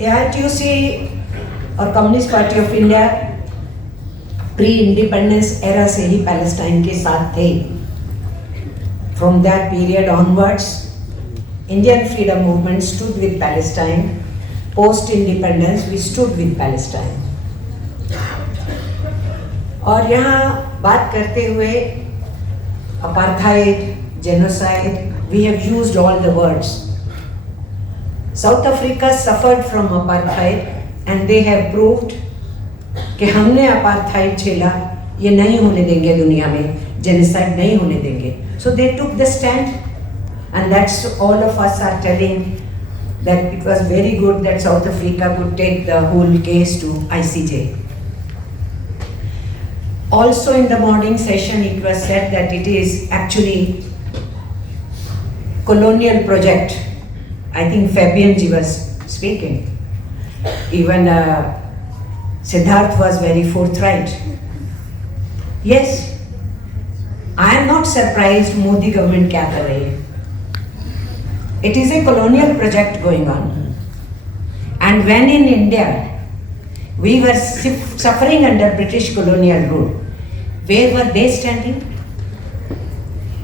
AITUC और communist party of India pre independence era से ही Palestine के साथ थे. From that period onwards, Indian freedom movement stood with Palestine. Post independence, we stood with Palestine. और यहाँ बात करते हुए apartheid, genocide, we have used all the words. South Africa suffered from apartheid and they have proved कि हमने apartheid झेला, ये नहीं होने देंगे दुनिया में, genocide नहीं होने देंगे. So they took the stand, and that's all of us are telling that it was very good that South Africa could take the whole case to ICJ. Also in the morning session it was said that it is actually colonial project. I think Fabian ji was speaking. Even Siddharth was very forthright. Yes, I am not surprised Modi government क्या कर रही है. It is a colonial project going on. And when in India we were suffering under British colonial rule, where were they standing?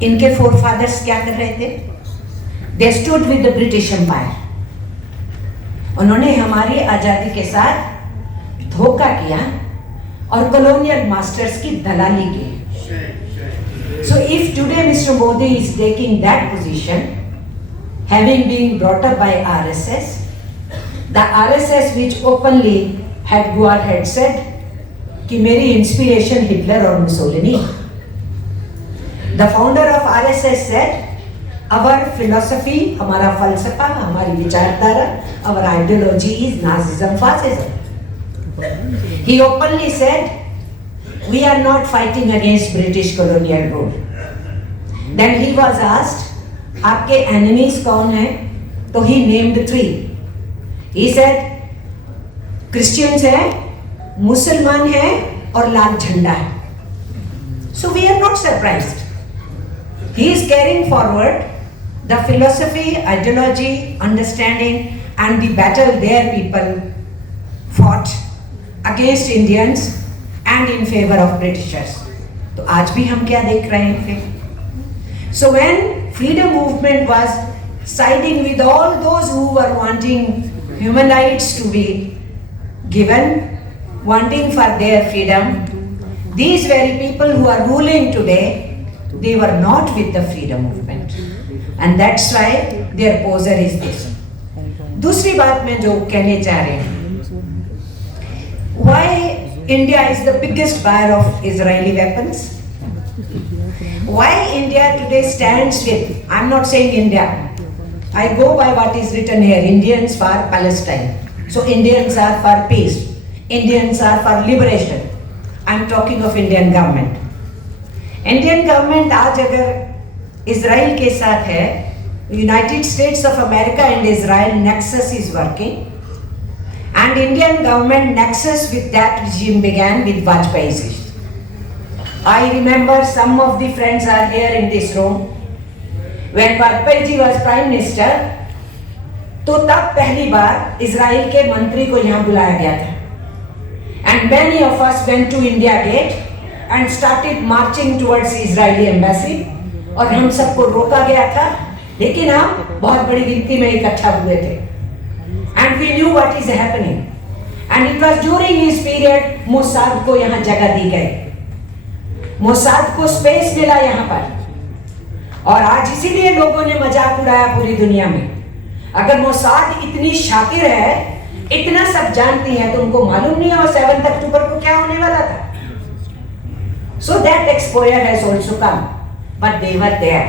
इनके forefathers क्या कर रहे थे? They stood with the British Empire. उन्होंने हमारी आज़ादी के साथ धोखा किया और colonial masters की दलाली की. So if today Mr. Modi is taking that position, having been brought up by RSS, the RSS which openly had go ahead said कि मेरी inspiration Hitler और Mussolini. The founder of RSS said, our philosophy, हमारा फलसफा, हमारी विचारधारा, our ideology is Nazism, fascism. He openly said, we are not fighting against British colonial rule. Then he was asked, आपके enemies कौन हैं? तो he named 3. He said, Christians हैं, मुसलमान हैं और लाल झंडा है. So we are not surprised. He is carrying forward the philosophy, ideology, understanding and the battle their people fought against Indians and in favor of Britishers. तो आज भी हम क्या देख रहे हैं फिर? So when freedom movement was siding with all those who were wanting human rights to be given, wanting for their freedom, these very people who are ruling today, they were not with the freedom movement. And that's why their poser is this. दूसरी बात मैं जो कहने चाह रही हूँ, why India is the biggest buyer of Israeli weapons? Why India today stands with, I'm not saying India, I go by what is written here, Indians for Palestine. So Indians are for peace, Indians are for liberation. I'm talking of Indian government. Indian government आज अगर Israel के साथ है, United States of America and Israel nexus is working, and Indian government nexus with that regime began with Vajpayee's. I remember some of the friends are here in this room. When Vajpayee ji was Prime Minister, तो तब पहली बार Israel के मंत्री को यहाँ बुलाया गया था. And many of us went to India Gate and started marching towards Israeli embassy. और हम सबको रोका गया था, लेकिन हम बहुत बड़ी गिनती में इकट्ठा हुए थे. And we knew what is happening. And it was during his period Mossad को यहाँ जगह दी गई. मोसाद को स्पेस मिला यहाँ पर, और आज इसीलिए लोगों ने मजाक उड़ाया पूरी दुनिया में. अगर मोसाद इतनी शातिर है, इतना सब जानती है, तो उनको मालूम नहीं है और 7 अक्टूबर को क्या होने वाला था. So that exposure has also come, but they were there.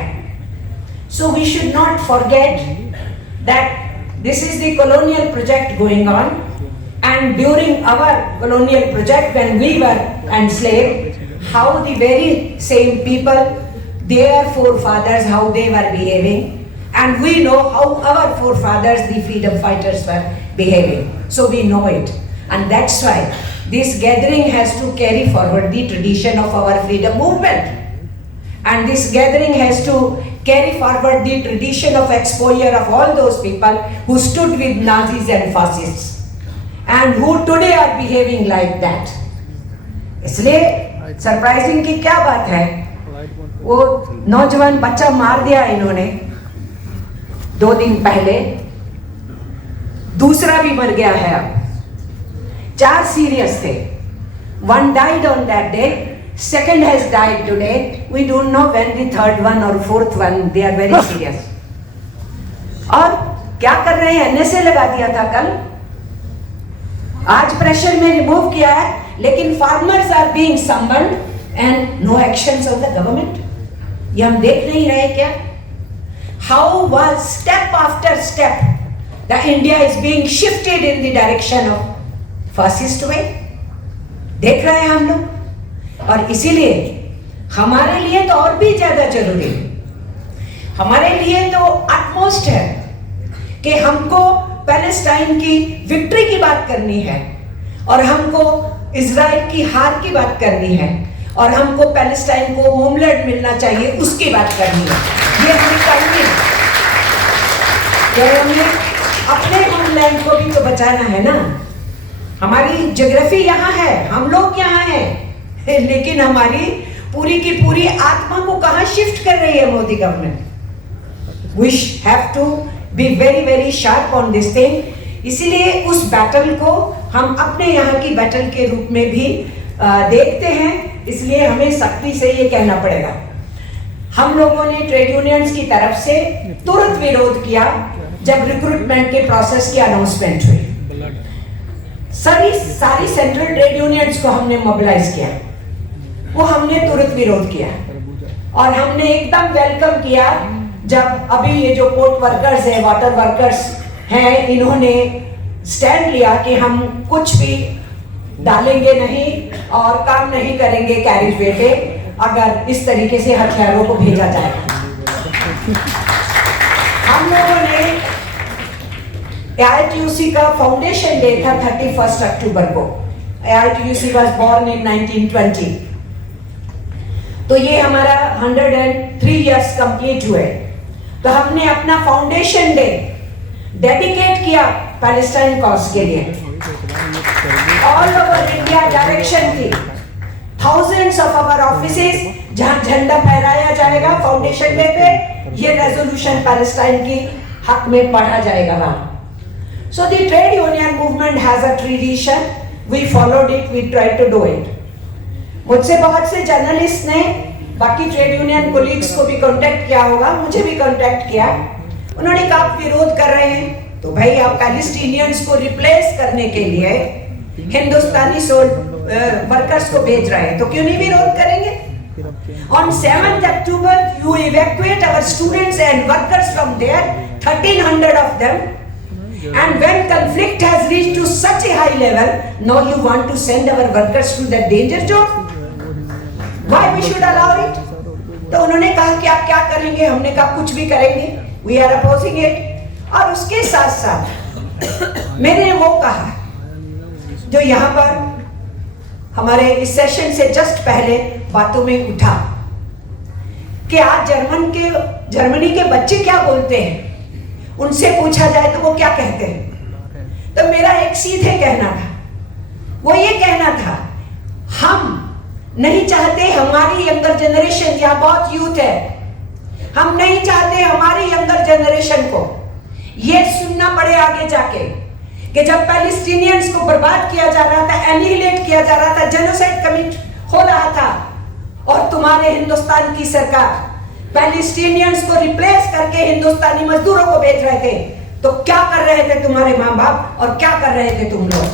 So we should not forget that this is the colonial project going on, and during our colonial project when we were enslaved, how the very same people, their forefathers, how they were behaving, and we know how our forefathers, the freedom fighters, were behaving. So we know it, and that's why this gathering has to carry forward the tradition of our freedom movement. And this gathering has to carry forward the tradition of exposure of all those people who stood with Nazis and fascists and who today are behaving like that. इसलिए surprising की क्या बात है, वो नौजवान बच्चा मार दिया इन्होंने 2 दिन पहले, दूसरा भी मर गया है अब, 4 सीरियस थे, 1 died on that day, second has died today, we don't know when the third one or fourth one, they are very serious. और क्या कर रहे हैं, NSA लगा दिया था कल, आज प्रेशर में रिमूव किया है, लेकिन farmers are being summoned and no actions of the government. ये हम देख नहीं रहे क्या? How was step after step the India is being shifted in the direction of fascist way, देख रहे हैं हम लोग. और इसीलिए हमारे लिए तो और भी ज्यादा जरूरी है, हमारे लिए तो अटमोस्ट है कि हमको पैलेस्टाइन की विक्ट्री की बात करनी है, और हमको इजराइल की हार की बात करनी है, और हमको पैलेस्टाइन को होमलैंड मिलना चाहिए उसकी बात करनी है. ये हमें करनी है, हमें अपने होमलैंड को भी तो बचाना है ना. हमारी ज्योग्राफी यहाँ है, हम लोग यहाँ हैं, लेकिन हमारी पूरी की पूरी आत्मा को कहाँ शिफ्ट कर रही है Modi government. We have to be very very sharp on this thing. इसीलिए उस बैटल को हम अपने यहाँ की बैटल के रूप में भी देखते हैं. इसलिए हमें सख्ती से ये कहना पड़ेगा. हम लोगों ने ट्रेड यूनियंस की तरफ से तुरंत विरोध किया जब रिक्रूटमेंट के प्रोसेस की अनाउंसमेंट हुई. सारी सेंट्रल ट्रेड यूनियंस को हमने मोबिलाइज किया, वो हमने तुरंत विरोध किया, और हमने एकदम वेलकम किया जब अभी ये जो पोर्ट वर्कर्स है, वाटर वर्कर्स हैं, इन्होंने स्टैंड लिया कि हम कुछ भी डालेंगे नहीं और काम नहीं करेंगे कैरिज वे पे अगर इस तरीके से हथियारों को भेजा जाएगा. हम लोगों ने AITUC का फाउंडेशन डे था 31 अक्टूबर को. AITUC was born in 1920. तो ये हमारा 103 इयर्स कंप्लीट हुए. तो हमने अपना फाउंडेशन डे डेडिकेट किया पैलेस्टाइन कॉज के लिए. ऑल ओवर इंडिया डायरेक्शन थी, थाउजेंड्स ऑफ आवर ऑफिसेस जहां झंडा फहराया जाएगा फाउंडेशन डे पे, ये रेजोल्यूशन पैलेस्टाइन की हक में पढ़ा जाएगा वहां. So the trade union movement has a tradition. We followed it. We tried to do it. मुझसे बहुत से जर्नलिस्ट ने बाकी ट्रेड यूनियन कोलीग्स को भी कांटेक्ट किया होगा, मुझे भी कांटेक्ट किया. उन्होंने कहा आप विरोध कर रहे हैं तो भाई आप पैलेस्टीनियंस को रिप्लेस करने के लिए हिंदुस्तानी वर्कर्स को भेज रहे हैं, तो क्यों नहीं विरोध करेंगे. On 7th October, you evacuate our students and workers from there, 1300 of them. And when conflict has reached to such a high level, now you want to send our workers to the danger zone? Why we should allow it? तो उन्होंने कहा कि आप क्या करेंगे, हमने कहा कुछ भी करेंगे, we are opposing it. और उसके साथ साथ मैंने वो कहा जो यहाँ पर हमारे इस सेशन से जस्ट पहले बातों में उठा कि आज जर्मनी के बच्चे क्या बोलते हैं, उनसे पूछा जाए तो वो क्या कहते हैं. तो मेरा एक सीधे कहना था, वो ये कहना था, हम नहीं चाहते हमारी यंगर जनरेशन, यहाँ बहुत यूथ है, हम नहीं चाहते हमारी यंगर जनरेशन को ये सुनना पड़े आगे जाके कि जब पैलेस्टीनियंस को बर्बाद किया जा रहा था, एनिहिलेट किया जा रहा था, जेनोसाइड कमिट हो रहा था, और तुम्हारे हिंदुस्तान की सरकार पैलेस्टीनियंस को रिप्लेस करके हिंदुस्तानी मजदूरों को भेज रहे थे, तो क्या कर रहे थे तुम्हारे माँ बाप और क्या कर रहे थे तुम लोग.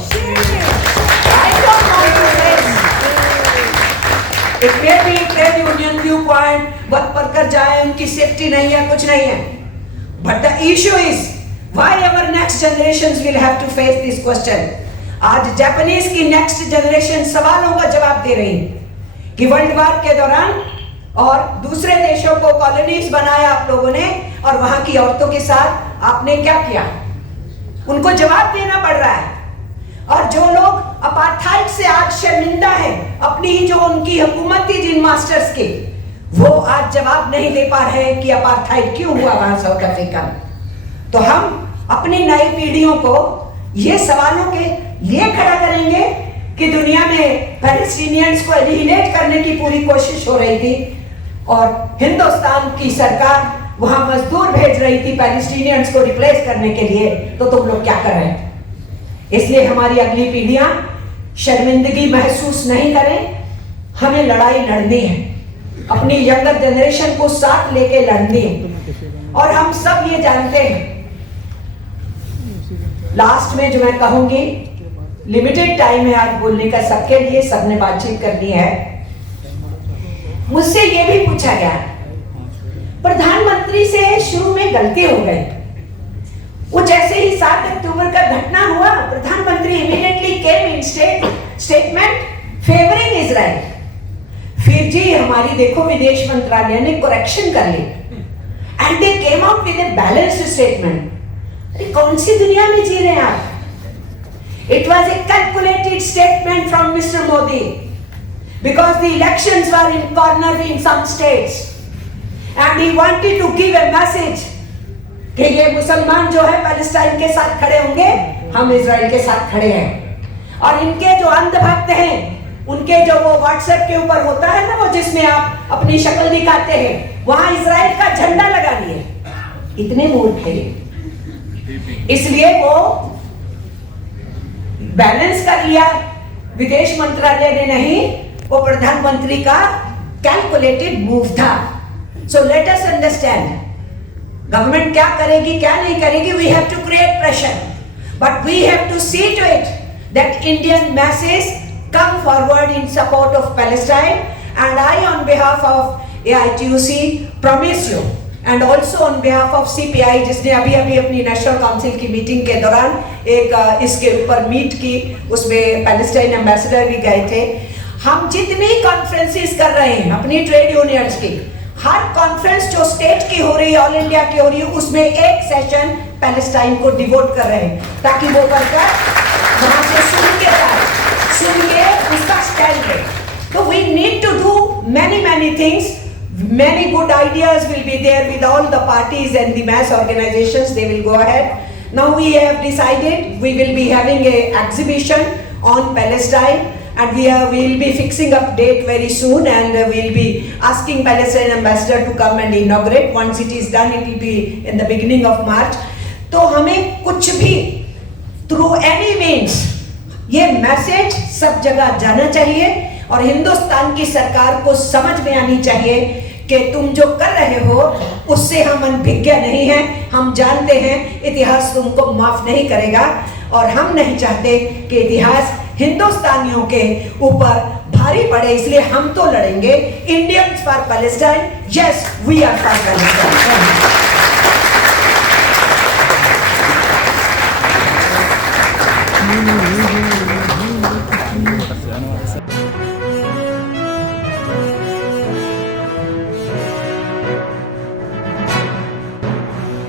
Trade union view point work पर कर जाए, उनकी सेफ्टी नहीं है, कुछ नहीं है, but the issue is why our next generations will have to face this question. आज जापानीज की नेक्स्ट जनरेशन सवालों का जवाब दे रही है कि वर्ल्ड वॉर के दौरान और दूसरे देशों को कॉलोनीज बनाया आप लोगों ने, और वहां की औरतों के साथ आपने क्या किया, उनको जवाब देना पड़ रहा है. और जो लोग अपार्थाइड से आज शर्मिंदा हैं, अपनी ही जो उनकी हुकूमत थी जिन मास्टर्स की, वो आज जवाब नहीं दे पा रहे हैं कि अपार्थाइड क्यों हुआ वहां साउथ अफ्रीका में। तो हम अपनी नई पीढ़ियों को ये सवालों के लिए खड़ा करेंगे कि दुनिया में पैलेस्टीनियंस को एलिमिनेट करने की पूरी कोशिश हो रही थी और हिंदुस्तान की सरकार वहां मजदूर भेज रही थी पैलेस्टीनियंस को रिप्लेस करने के लिए, तो तुम लोग क्या कर रहे हैं? इसलिए हमारी अगली पीढ़ियां शर्मिंदगी महसूस नहीं करें। हमें लड़ाई लड़नी है, अपनी यंगर जनरेशन को साथ लेके लड़नी है। और हम सब ये जानते हैं, लास्ट में जो मैं कहूंगी, लिमिटेड टाइम है आज बोलने का सबके लिए, सबने बातचीत करनी है। मुझसे ये भी पूछा गया, प्रधानमंत्री से शुरू में गलती हो गई, वो जैसे ही 7 अक्टूबर का घटना हुआ, प्रधानमंत्री immediately came in statement favouring Israel. फिर जी हमारी देखो विदेश मंत्रालय ने करेक्शन कर ली and they came out with a balanced statement. अरे कौन सी दुनिया में जी रहे हैं आप? It was a calculated statement from Mr. Modi because the elections were in corner in some states and he wanted to give a message कि ये मुसलमान जो है पैलेस्टाइन के साथ खड़े होंगे, हम इजराइल के साथ खड़े हैं। और इनके जो अंधभक्त हैं, उनके जो वो व्हाट्सएप के ऊपर होता है ना, वो जिसमें आप अपनी शक्ल दिखाते हैं, वहां इजराइल का झंडा लगा लिए। इतने मूर्ख है, इसलिए वो बैलेंस कर लिया विदेश मंत्रालय ने, नहीं, वो प्रधानमंत्री का कैलकुलेटेड मूव था। So let us understand, government क्या करेगी क्या नहीं करेगी, we have to create pressure, but we have to see to it that Indian message come forward in support of Palestine. And I on behalf of AITUC promise you and also on behalf of CPI, जिसने अभी अपनी national council की meeting के दौरान एक इसके ऊपर meet की, उसमें पैलेस्टाइन एम्बेसडर भी गए थे। हम जितनी कॉन्फ्रेंसेस कर रहे हैं अपनी ट्रेड यूनियंस की, हर कॉन्फ्रेंस जो स्टेट की हो रही है, ऑल इंडिया की हो रही है, उसमें एक सेशन पैलेस्टाइन को डिवोट कर रहे हैं ताकि वो वर्कर वहां से सुन के उसका स्टैंड ले। तो we need to do many things. Many good ideas will be there with all the parties and the mass organizations. They will go ahead. Now we have decided we will be having a exhibition on Palestine, and we will be fixing up date very soon, and we will be asking Palestine ambassador to come and inaugurate. Once it is done, it will be in the beginning of March. तो हमें कुछ भी through any means ये message सब जगह जाना चाहिए और हिंदुस्तान की सरकार को समझ में आनी चाहिए कि तुम जो कर रहे हो उससे हम अनभिज्ञ नहीं हैं। हम जानते हैं इतिहास तुमको माफ नहीं करेगा, और हम नहीं चाहते कि इतिहास हिंदुस्तानियों के ऊपर भारी पड़े, इसलिए हम तो लड़ेंगे। Indians for Palestine, yes we are for Palestine. Mm-hmm.